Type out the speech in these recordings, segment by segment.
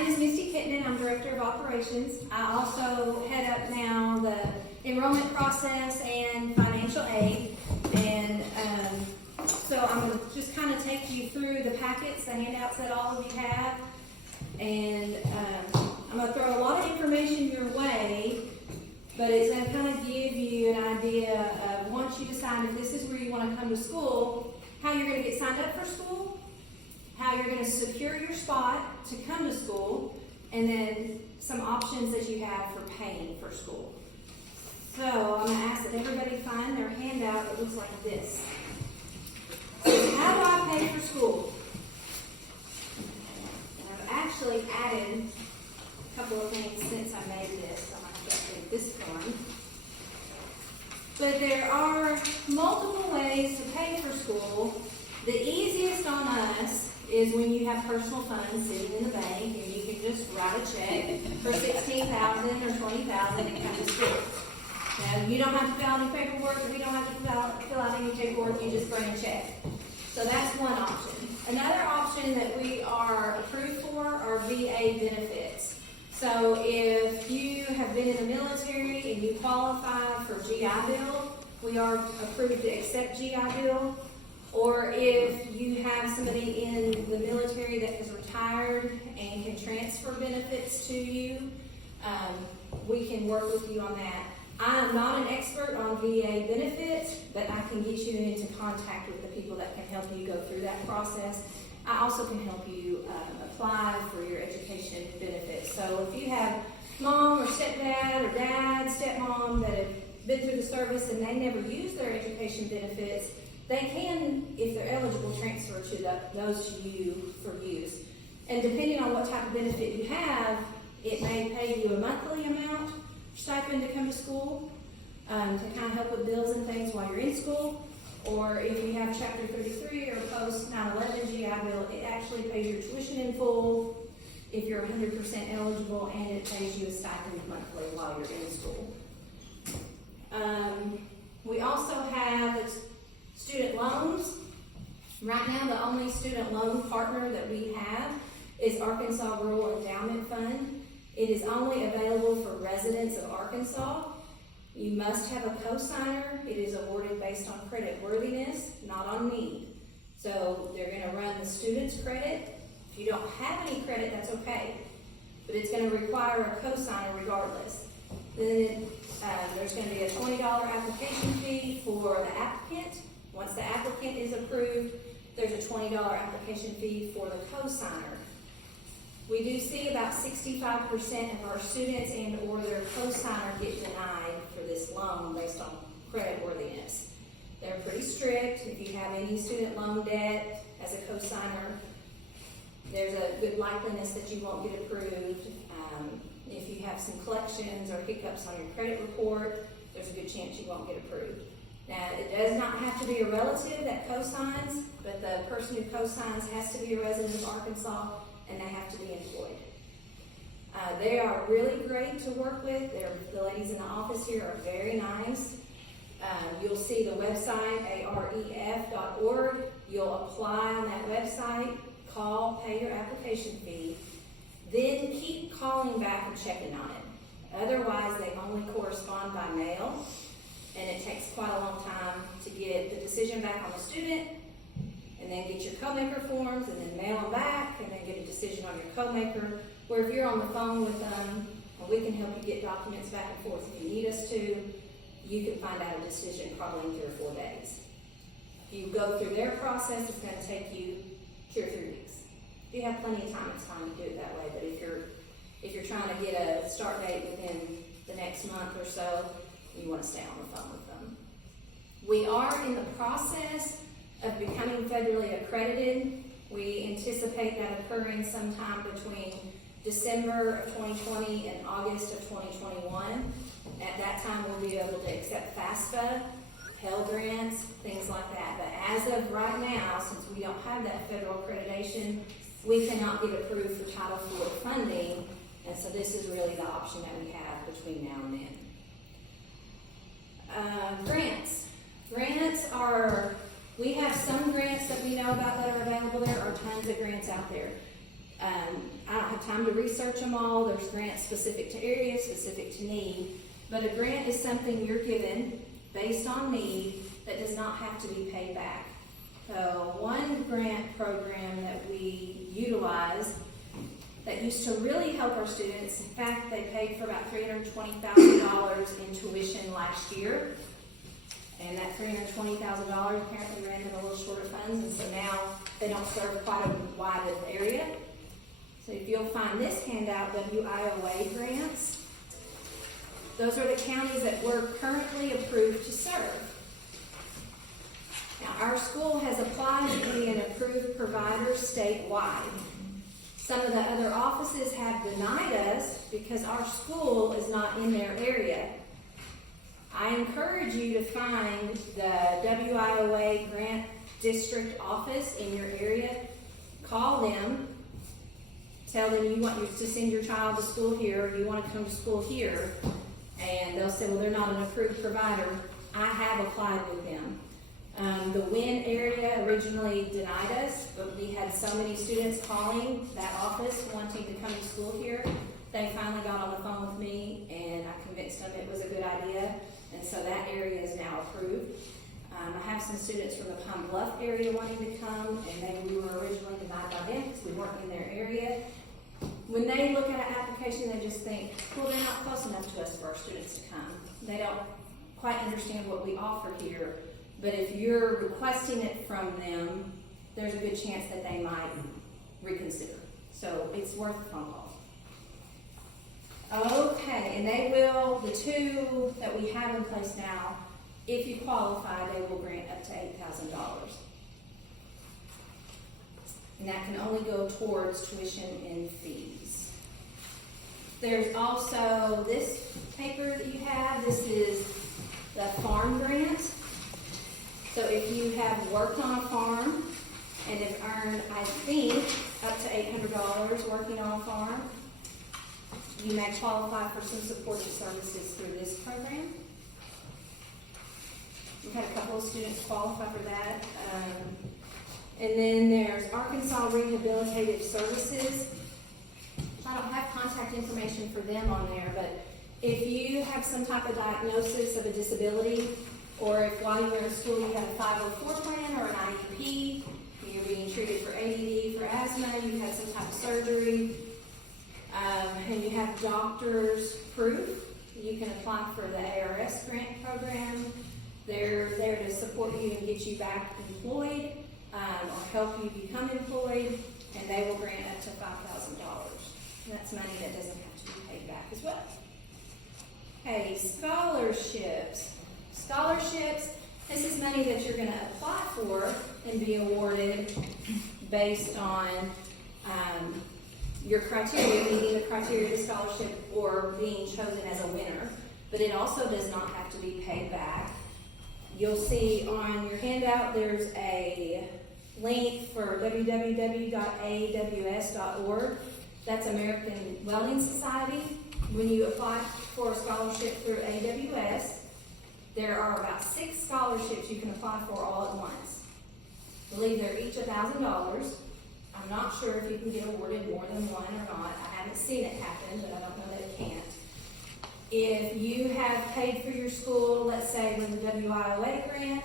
name is Misty Pittman. I'm Director of Operations. I also head up now the enrollment process and financial aid. And so I'm going to just kind of take you through the packets, the handouts that all of you have. And I'm going to throw a lot of information your way, but it's going to kind of give you an idea of once you decide if this is where you want to come to school, how you're going to get signed up for school, how you're going to secure your spot to come to school, and then some options that you have for paying for school. So I'm going to ask that everybody find their handout that looks like this. So how do I pay for school? And I've actually added a couple of things since I made this. I'll have to update this one. But there are multiple ways to pay for school. The easiest on us is when you have personal funds sitting in the bank and you can just write a check for $16,000 or $20,000 and come to school. Now, you don't have to fill out any paperwork, or you don't have to fill out any paperwork, you just bring a check. So that's one option. Another option that we are approved for are VA benefits. So if you have been in the military and you qualify for GI Bill, we are approved to accept GI Bill. Or if you have somebody in the military that is retired and can transfer benefits to you, we can work with you on that. I am not an expert on VA benefits, but I can get you into contact with the people that can help you go through that process. I also can help you apply for your education benefits. So if you have mom or stepdad or dad, stepmom that have been through the service and they never use their education benefits, they can, if they're eligible, transfer to those to you for use. And depending on what type of benefit you have, it may pay you a monthly amount stipend to come to school to kind of help with bills and things while you're in school. Or if you have Chapter 33 or post 9/11 GI Bill, it actually pays your tuition in full if you're 100% eligible, and it pays you a stipend monthly while you're in school. We also have student loans. Right now, the only student loan partner that we have is Arkansas Rural Endowment Fund. It is only available for residents of Arkansas. You must have a cosigner. It is awarded based on credit worthiness, not on need. So they're going to run the student's credit. If you don't have any credit, that's okay. But it's going to require a cosigner regardless. Then there's going to be a $20 application fee for the applicant. Once the applicant is approved, there's a $20 application fee for the cosigner. We do see about 65% of our students and or their cosigner get denied for this loan based on credit worthiness. They're pretty strict. If you have any student loan debt as a cosigner, there's a good likeliness that you won't get approved. If you have some collections or hiccups on your credit report, there's a good chance you won't get approved. Now, it does not have to be a relative that cosigns, but the person who cosigns has to be a resident of Arkansas, and they have to be employed. They are really great to work with. The ladies in the office here are very nice. You'll see the website, aref.org. You'll apply on that website, call, pay your application fee, then keep calling back and checking on it. Otherwise, they only correspond by mail, and it takes quite a long time to get the decision back on the student, and then get your co-maker forms, and then mail them back, and then get a decision on your co-maker. Where if you're on the phone with them, and we can help you get documents back and forth if you need us to, you can find out a decision probably in 3 or 4 days. If you go through their process, it's going to take you 2 or 3 weeks. If you have plenty of time, it's fine to do it that way. But if you're trying to get a start date within the next month or so, you want to stay on the phone with them. We are in the process of becoming federally accredited. We anticipate that occurring sometime between December of 2020 and August of 2021. At that time, we'll be able to accept FAFSA, Pell Grants, things like that. But as of right now, since we don't have that federal accreditation, we cannot get approved for Title IV funding, and so this is really the option that we have between now and then. Grants. Grants are, we have some grants that we know about that are available. There are tons of grants out there. I don't have time to research them all. There's grants specific to area, specific to need. But a grant is something you're given based on need that does not have to be paid back. So one grant program that we utilize that used to really help our students, in fact, they paid for about $320,000 in tuition last year. And that $320,000 apparently ran them a little short of funds, and so now they don't serve quite a wide area. So if you'll find this handout, WIOA grants, those are the counties that we're currently approved to serve. Now, our school has applied to be an approved provider statewide. Some of the other offices have denied us because our school is not in their area. I encourage you to find the WIOA grant district office in your area. Call them. Tell them you want to send your child to school here, or you want to come to school here. And they'll say, well, they're not an approved provider. I have applied with them. The Wynn area originally denied us, but we had so many students calling that office wanting to come to school here. They finally got on the phone with me, and I convinced them it was a good idea. And so that area is now approved. I have some students from the Pine Bluff area wanting to come, and we were originally denied by them because we weren't in their area. When they look at an application, they just think, well, they're not close enough to us for our students to come. They don't quite understand what we offer here. But if you're requesting it from them, there's a good chance that they might reconsider. So it's worth a phone call. Okay, and they will, the two that we have in place now, if you qualify, they will grant up to $8,000. And that can only go towards tuition and fees. There's also this paper that you have. This is the farm grant. So if you have worked on a farm and have earned, I think, up to $800 working on a farm, you may qualify for some supportive services through this program. We've had a couple of students qualify for that. And then there's Arkansas Rehabilitative Services. I don't have contact information for them on there, but if you have some type of diagnosis of a disability, or if while you're in school you have a 504 plan or an IEP, you're being treated for ADD, for asthma, you had some type of surgery, and you have doctor's proof, you can apply for the ARS grant program. They're there to support you and get you back employed, or help you become employed, and they will grant up to $5,000. And that's money that doesn't have to be paid back as well. Okay, scholarships. Scholarships, this is money that you're going to apply for and be awarded based on your criteria, meeting the criteria of the scholarship or being chosen as a winner. But it also does not have to be paid back. You'll see on your handout there's a link for www.aews.org. That's American Welding Society. When you apply for a scholarship through AWS, there are about 6 scholarships you can apply for all at once. I believe they're each $1,000. I'm not sure if you can get awarded more than one or not. I haven't seen it happen, but I don't know that it can't. If you have paid for your school, let's say with the WIOA grant,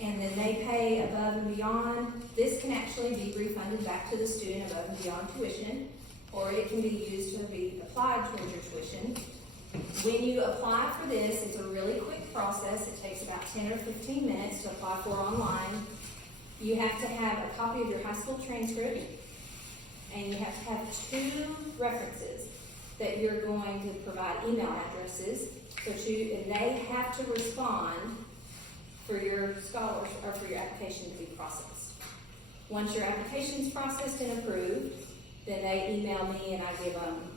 and then they pay above and beyond, this can actually be refunded back to the student above and beyond tuition, or it can be used to be applied towards your tuition. When you apply for this, it's a really quick process. It takes about 10 or 15 minutes to apply for online. You have to have a copy of your high school transcript, and you have to have 2 references that you're going to provide email addresses, and they have to respond for your scholarship or for your application to be processed. Once your application is processed and approved, then they email me and I give them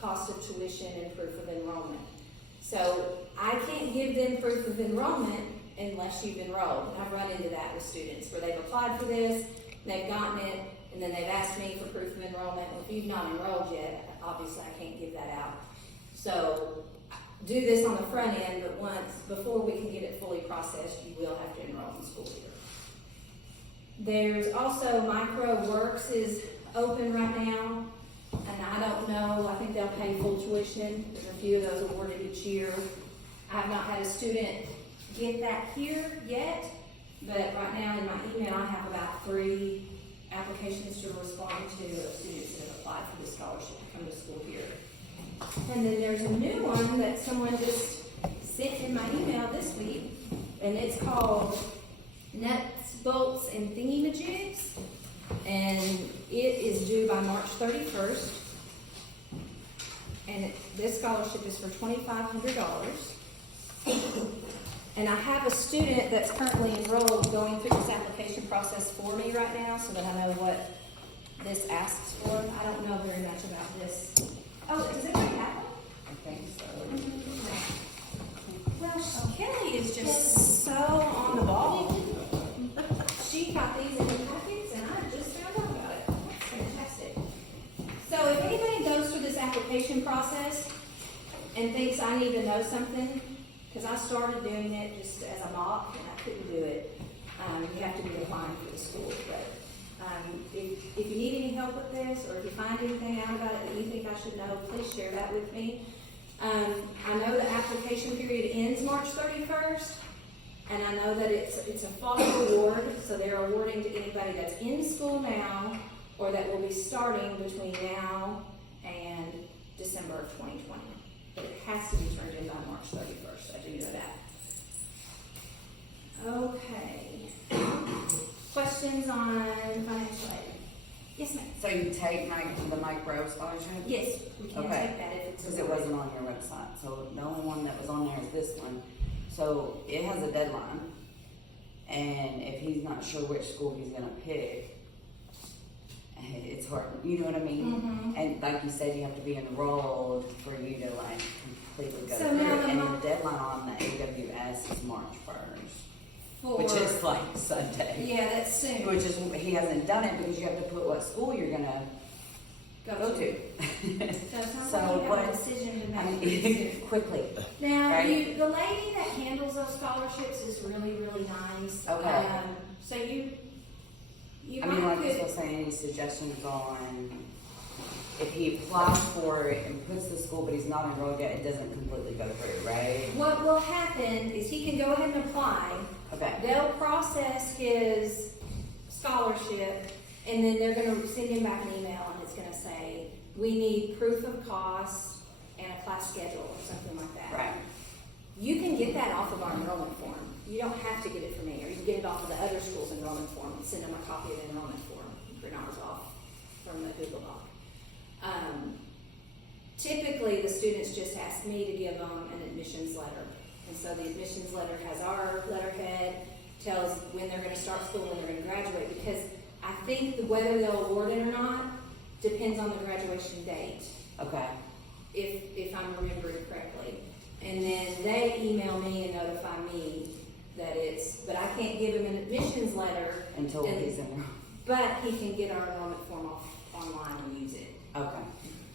cost of tuition and proof of enrollment. So I can't give them proof of enrollment unless you've enrolled. And I've run into that with students where they've applied for this, they've gotten it, and then they've asked me for proof of enrollment. Well, if you've not enrolled yet, obviously I can't give that out. So do this on the front end, but before we can get it fully processed, you will have to enroll in school here. There's also MicroWorks is open right now, and I don't know, I think they'll pay full tuition. There's a few of those awarded each year. I have not had a student get that here yet, but right now in my email, I have about 3 applications to respond to of students that have applied for the scholarship to come to school here. And then there's a new one that someone just sent in my email this week, and it's called Nuts, Bolts, and Thingy-Majigs, and it is due by March 31st, and this scholarship is for $2,500. And I have a student that's currently enrolled going through this application process for me right now so that I know what this asks for. I don't know very much about this. Oh, does anybody have one? I think so. Well, Kelly is just so on the ball. She got these in the packets and I just found out about it. That's fantastic. So if anybody goes through this application process and thinks I need to know something, because I started doing it just as a mock and I couldn't do it. You have to be applying for the school. But if you need any help with this, or if you find anything out about it that you think I should know, please share that with me. I know the application period ends March 31st, and I know that it's a fall award, so they're awarding to anybody that's in school now or that will be starting between now and December of 2020. But it has to be turned in by March 31st. I do know that. Okay. Questions on financial aid? Yes, ma'am. So you take the micro scholarship? Yes, we can Okay. take that if it's. Because it wasn't on your website. So the only one that was on there is this one. So it has a deadline. And if he's not sure which school he's going to pick, it's hard. You know what I mean? Mm-hmm. And like you said, you have to be enrolled for you to like completely go So through now it. the And the deadline on the AWS is March 1st. Which is like Sunday. Yeah, that's soon. Which is, he hasn't done it because you have to put what school you're gonna go to. So it sounds So like you what- have a decision to I make. mean, quickly. Now, right? the lady that handles those scholarships is really, really nice. Okay. So you I mean, like might this could, was saying, any suggestions on if he applies for it and puts the school, but he's not enrolled yet, it doesn't completely go through, right? what will happen is he can go ahead and apply. Okay. They'll process his scholarship, and then they're gonna send him back an email, and it's gonna say, we need proof of cost and a class schedule, or something like that. Right. You can get that off of our enrollment form. You don't have to get it from me, or you can get it off of the other school's enrollment form and send them a copy of the enrollment form and print ours off from the Google Doc. Typically, the students just ask me to give them an admissions letter. And so the admissions letter has our letterhead, tells when they're gonna start school, when they're gonna graduate, because I think whether they'll award it or not depends on the graduation date, Okay. if I'm remembering correctly. And then they email me and notify me that but I can't give him an admissions letter. Until he's enrolled. But he can get our enrollment form online and use it. Okay.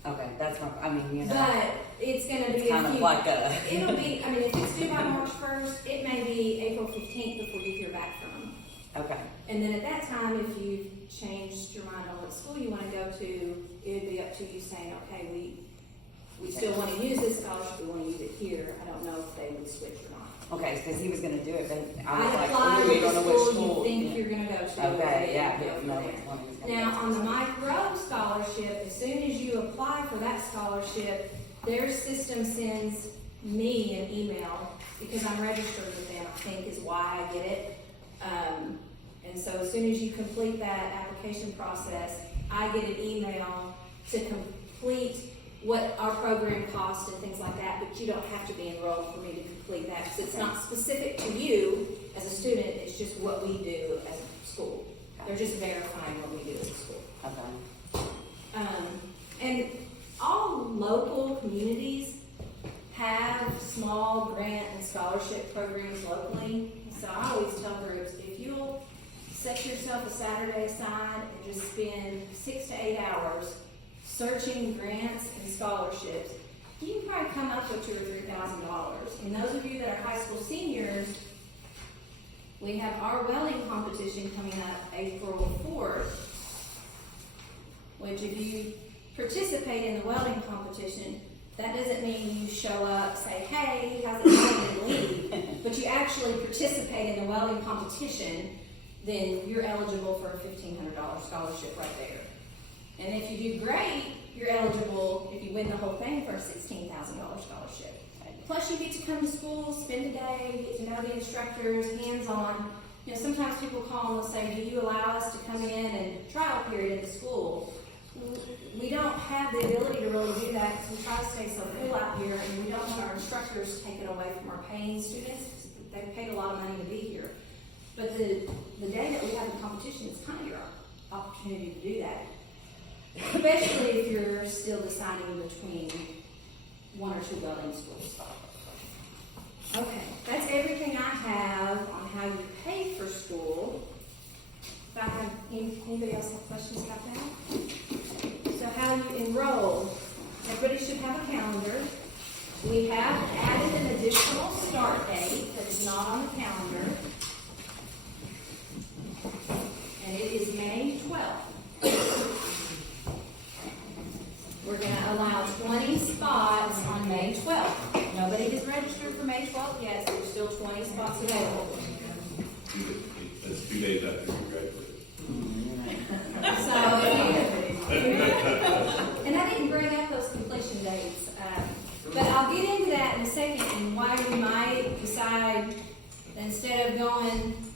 Okay, that's my, I mean, you know. But it's gonna be kind of like it'll be, I mean, if it's due by March 1st, it may be April 15th before you hear back from them. Okay. And then at that time, if you've changed your mind on what school you wanna go to, it would be up to you saying, okay, we still wanna use this scholarship, we wanna use it here. I don't know if they would switch or not. Okay, because he was gonna do it, but I was I'd like, apply oh, to we the don't know which school school. you think Yeah. you're gonna go to. Okay, yeah, and he go don't from know there. which one he's gonna Now, go to. on the Mike Rowe scholarship, as soon as you apply for that scholarship, their system sends me an email, because I'm registered with them, I think is why I get it. And so as soon as you complete that application process, I get an email to complete what our program costs and things like that, but you don't have to be enrolled for me to complete that, because it's not specific to you as a student, it's just what we do as a school. They're just verifying what we do as a school. Okay. And all local communities have small grant and scholarship programs locally. So I always tell groups, if you'll set yourself a Saturday aside and just spend 6 to 8 hours searching grants and scholarships, you can probably come up with $2,000 or $3,000. And those of you that are high school seniors, we have our welling competition coming up April 4th. which if you participate in the welding competition, that doesn't mean you show up, say, hey, how's it going, and leave. But you actually participate in the welding competition, then you're eligible for a $1,500 scholarship right there. And if you do great, you're eligible, if you win the whole thing, for a $16,000 scholarship. Plus you get to come to school, spend a day, get to know the instructors, hands-on. You know, sometimes people call and will say, do you allow us to come in and trial period at the school? We don't have the ability to really do that because we try to stay so full out here, and we don't want our instructors taken away from our paying students. They've paid a lot of money to be here. But the day that we have the competition, it's kind of your opportunity to do that. Especially if you're still deciding between one or two welding schools. Okay, that's everything I have on how you pay for school. If I have anybody else have questions about that? So how you enroll. Everybody should have a calendar. We have added an additional start date that is not on the calendar. And it is May 12th. We're going to allow 20 spots on May 12th. Nobody has registered for May 12th yet, so there's still 20 spots available. That's 2 days after you graduate. And I didn't bring up those completion dates, but I'll get into that in a second and why you might decide that instead of going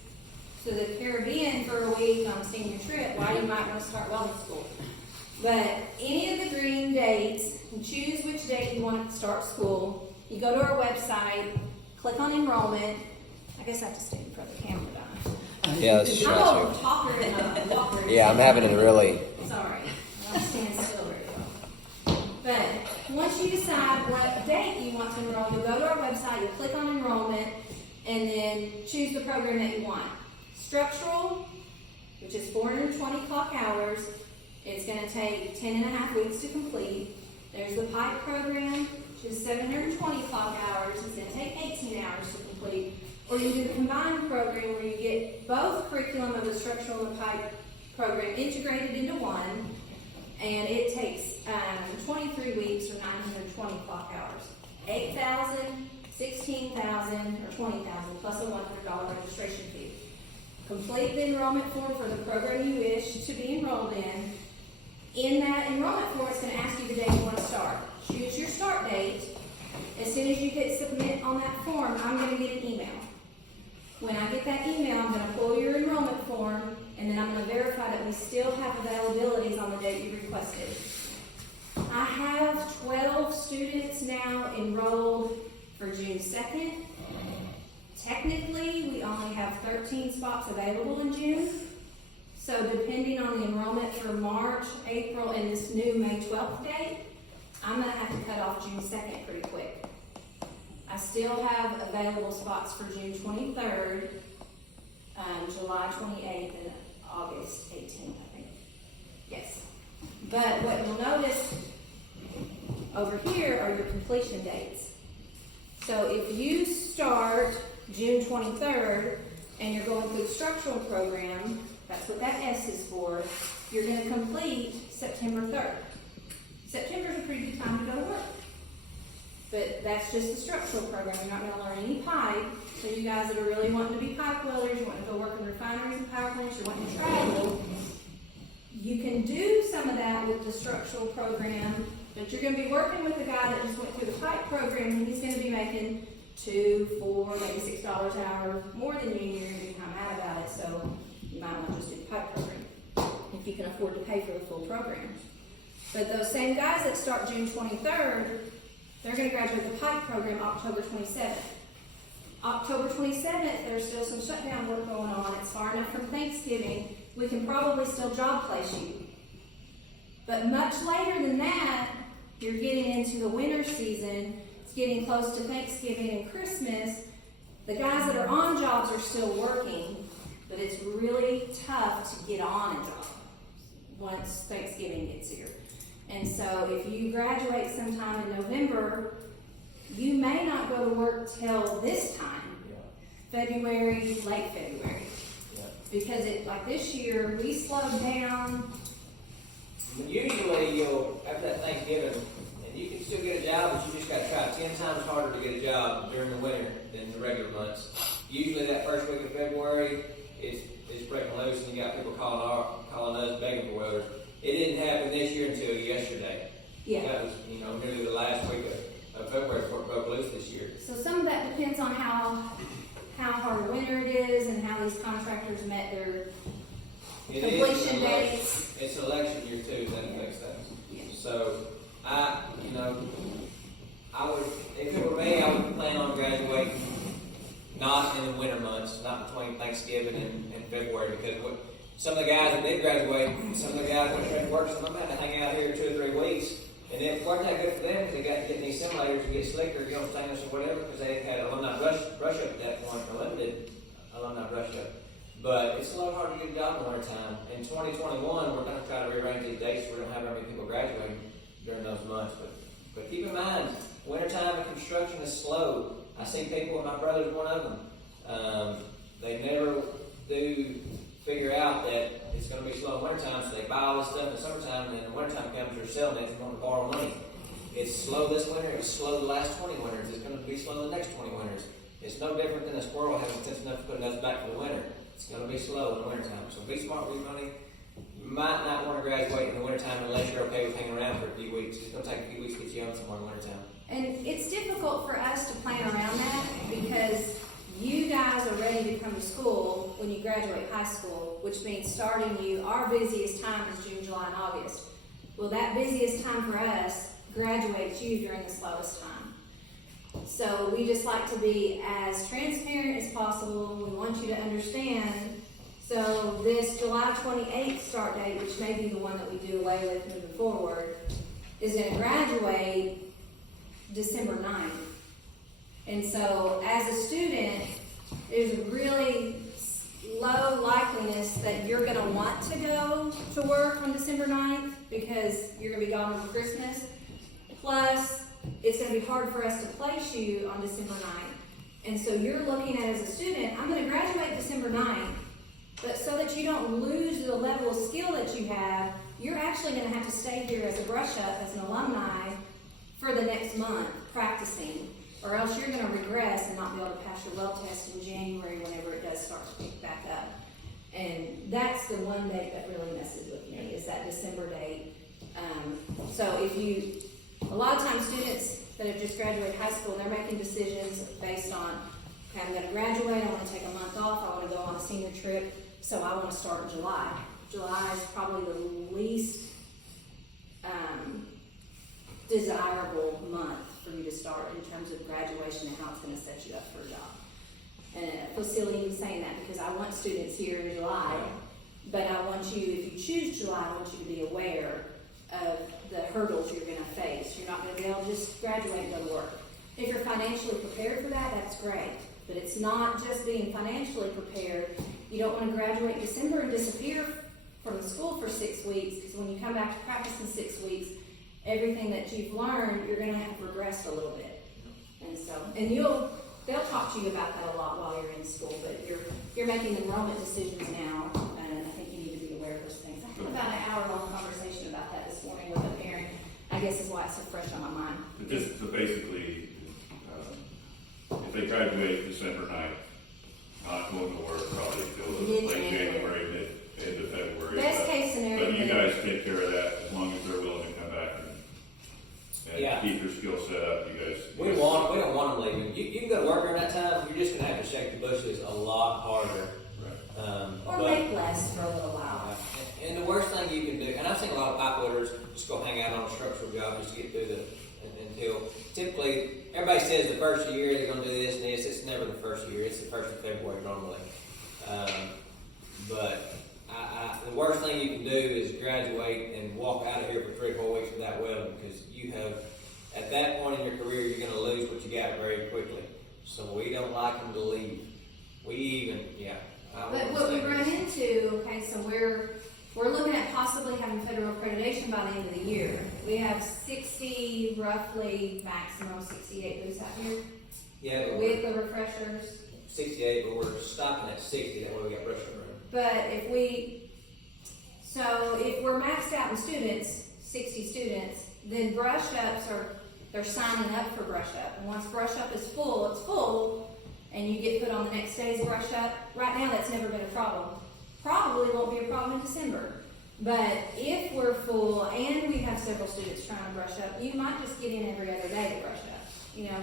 to the Caribbean for a week on a senior trip, why you might want to start welding school. But any of the green dates, you choose which date you want to start school. You go to our website, click on enrollment. I guess I have to stand in front of the camera, don't I? Yeah, let's try I'm a to. talker and a walker. Yeah, I'm having to really. Sorry, I don't stand still very well. But once you decide what date you want to enroll, you'll go to our website, you'll click on enrollment, and then choose the program that you want. Structural, which is 420 clock hours. It's going to take 10.5 weeks to complete. There's the pipe program, which is 720 clock hours. It's going to take 18 hours to complete. Or you do the combined program where you get both curriculum of the structural and the pipe program integrated into one, and it takes 23 weeks or 920 clock hours. 8,000, 16,000, or 20,000 plus a $100 registration fee. Complete the enrollment form for the program you wish to be enrolled in. In that enrollment form, it's going to ask you the day you want to start. Choose your start date. As soon as you hit submit on that form, I'm going to get an email. When I get that email, I'm going to pull your enrollment form, and then I'm going to verify that we still have availabilities on the date you requested. I have 12 students now enrolled for June 2nd. Technically, we only have 13 spots available in June. So depending on the enrollment for March, April, and this new May 12th date, I'm going to have to cut off June 2nd pretty quick. I still have available spots for June 23rd, July 28th, and August 18th, I think. Yes. But what you'll notice over here are your completion dates. So if you start June 23rd and you're going through the structural program, that's what that S is for, you're going to complete September 3rd. September's a pretty good time to go to work. But that's just the structural program. You're not going to learn any pipe. So you guys that are really wanting to be pipe welders, you want to go work in refineries and power plants, you're wanting to travel, you can do some of that with the structural program, but you're going to be working with a guy that just went through the pipe program, and he's going to be making $2, $4, maybe $6 an hour more than you, and you're going to be kind of mad about it. So you might want to just do the pipe program if you can afford to pay for the full program. But those same guys that start June 23rd, they're going to graduate the pipe program October 27th. October 27th, there's still some shutdown work going on. It's far enough from Thanksgiving. We can probably still job place you. But much later than that, you're getting into the winter season. It's getting close to Thanksgiving and Christmas. The guys that are on jobs are still working, but it's really tough to get on a job once Thanksgiving gets here. And so if you graduate sometime in November, you may not go to work till this time, February, late February. Because like this year, we slowed down. Union contractors met their It is completion an election. dates. It's election year too, that affects things. Yeah. So, I would, if it were me, I would plan on graduating not in the winter months, not between Thanksgiving and February, because some of the guys that did graduate, some of the guys went straight to work, some of them had to hang out here 2 or 3 weeks, and it wasn't that good for them because they got to get these simulators to get slicker, you know, stainless or whatever, because they had alumni brush up at that point, a limited alumni brush up. But it's a lot harder to get a job in the winter time. In 2021, we're going to try to rearrange these dates. We're going to have very many people graduating during those months. But keep in mind, wintertime in construction is slow. I see people, and my brother's one of them. They never do figure out that it's going to be slow in wintertime, so they buy all this stuff in the summertime, and then the wintertime comes, they're selling it and want to borrow money. It's slow this winter. It was slow the last 20 winters. It's going to be slow the next 20 winters. It's no different than a squirrel having sense enough to put nuts back for the winter. It's going to be slow in the wintertime. So be smart with your money. You might not want to graduate in the wintertime unless you're okay with hanging around for a few weeks. It's going to take a few weeks to get you out somewhere in the wintertime. And it's difficult for us to plan around that because you guys are ready to come to school when you graduate high school, which means starting you, our busiest time is June, July, and August. Well, that busiest time for us graduates you during the slowest time. So we just like to be as transparent as possible. We want you to understand. So this July 28th start date, which may be the one that we do away with moving forward, is going to graduate December 9th. And so as a student, there's a really low likeliness that you're going to want to go to work on December 9th because you're going to be gone over Christmas. Plus, it's going to be hard for us to place you on December 9th. And so you're looking at, as a student, I'm going to graduate December 9th, but so that you don't lose the level of skill that you have, you're actually going to have to stay here as a brush up, as an alumni, for the next month, practicing. Or else you're going to regress and not be able to pass your well test in January whenever it does start to pick back up. And that's the one date that really messes with me, is that December date. So a lot of times students that have just graduated high school, they're making decisions based on, okay, I'm going to graduate, I want to take a month off, I want to go on a senior trip, so I want to start in July. July is probably the least desirable month for you to start in terms of graduation and how it's going to set you up for a job. And I feel silly even saying that because I want students here in July, but I want you, if you choose July, I want you to be aware of the hurdles you're going to face. You're not going to be able to just graduate and go to work. If you're financially prepared for that, that's great. But it's not just being financially prepared. You don't want to graduate in December and disappear from the school for 6 weeks, because when you come back to practice in 6 weeks, everything that you've learned, you're going to have progressed a little bit. And so, they'll talk to you about that a lot while you're in school, but you're making enrollment decisions now, and I think you need to be aware of those things. I had about an hour-long conversation about that this morning with a parent. I guess is why it's so fresh on my mind. So basically, if they graduate December 9th, not going to work probably till late January, end of February. Best case scenario. But you guys take care of that as long as they're willing to come back and keep your skill set up. You guys. We don't want them leaving. You can go to work during that time. You're just going to have to shake the bushes a lot harder. Right. Or make less for a little while. And the worst thing you can do, and I've seen a lot of pipe welders just go hang out on a structural job just to get through until typically everybody says the first year they're going to do this and this. It's never the first year. It's the 1st of February normally. But the worst thing you can do is graduate and walk out of here for 3 or 4 weeks without welding, because you have, at that point in your career, you're going to lose what you got very quickly. So we don't like them to leave. But what we run into, okay, so we're looking at possibly having federal accreditation by the end of the year. We have 60, roughly maximum 68 booths out here. Yeah, but with the refreshers. 68, but we're stopping at 60. That way we got brush up room. But if we're maxed out in students, 60 students, then brush ups they're signing up for brush up. And once brush up is full, it's full, and you get put on the next day's brush up. Right now, that's never been a problem. Probably won't be a problem in December. But if we're full and we have several students trying to brush up, you might just get in every other day to brush up.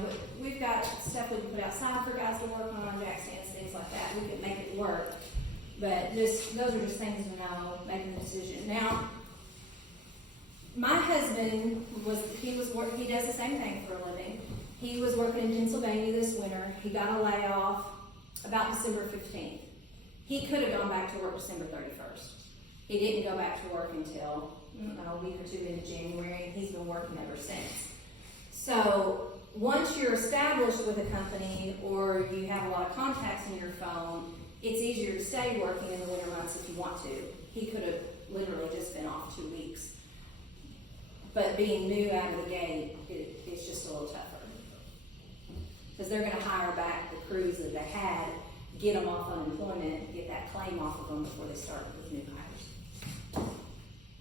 But we've got stuff we can put outside for guys to work on, jack stands, things like that. We can make it work. But those are just things to know, making the decision. Now, my husband he does the same thing for a living. He was working in Pennsylvania this winter. He got a layoff about December 15th. He could have gone back to work December 31st. He didn't go back to work until a week or two into January, and he's been working ever since. So once you're established with a company or you have a lot of contacts in your phone, it's easier to stay working in the winter months if you want to. He could have literally just been off 2 weeks. But being new out of the gate, it's just a little tougher. Because they're going to hire back the crews that they had, get them off unemployment, get that claim off of them before they start with new hires.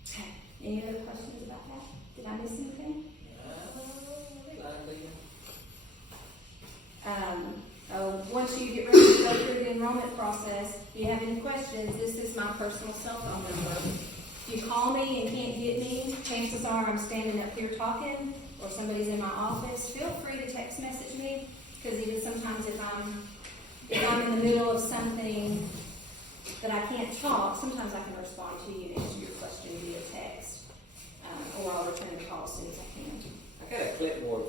Okay. Any other questions about that? Did I miss anything? Once you get ready to go through the enrollment process, if you have any questions, this is my personal cell phone number. If you call me and can't get me, chances are I'm standing up here talking or somebody's in my office. Feel free to text message me, because even sometimes if I'm in the middle of something that I can't talk, sometimes I can respond to you and answer your question via text, or I'll return the call as soon as I can. I got a clipboard